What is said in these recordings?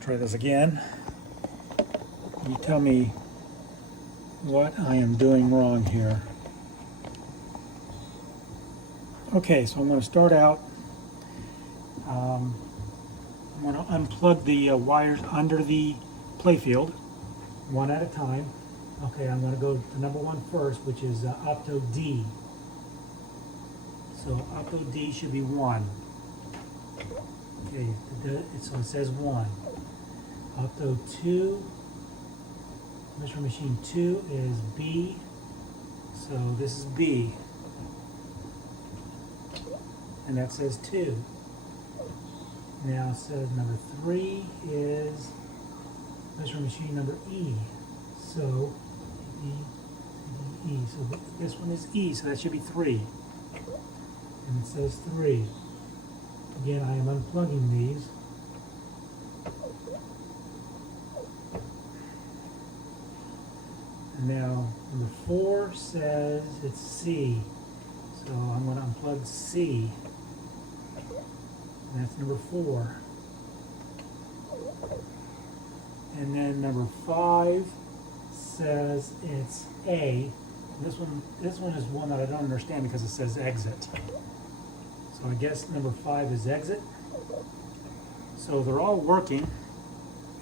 Try this again. You tell me what I am doing wrong here. Okay, so I'm going to start out. I'm going to unplug the wires under the playfield, one at a time. Okay, I'm going to go to number one first, which is opto D. So opto D should be 1. Okay, so it says 1. Opto 2, Mystery Machine 2 is B. So this is B. And that says 2. Now it says number 3 is Mystery Machine number E. So E. So this one is E, so that should be 3. And it says 3. Again, I am unplugging these. And now number 4 says it's C. So I'm going to unplug C. And that's number 4. And then number 5 says it's A. And this one is one that I don't understand because it says exit. So I guess number 5 is exit. So they're all working.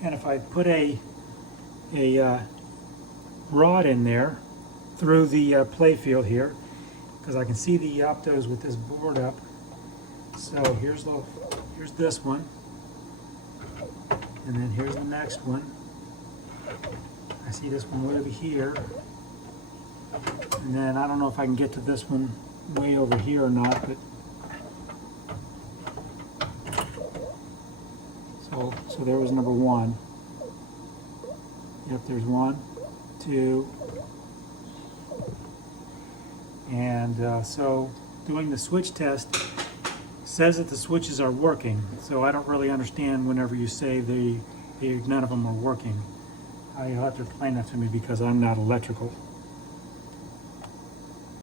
And if I put a rod in there through the playfield here, because I can see the optos with this board up. So here's this one, and then here's the next one. I see this one way over here, and then I don't know if I can get to this one way over here or not, but so there was number 1. Yep, there's 1, 2, and so doing the switch test says that the switches are working, so I don't really understand whenever you say none of them are working. You'll have to explain that to me because I'm not electrical.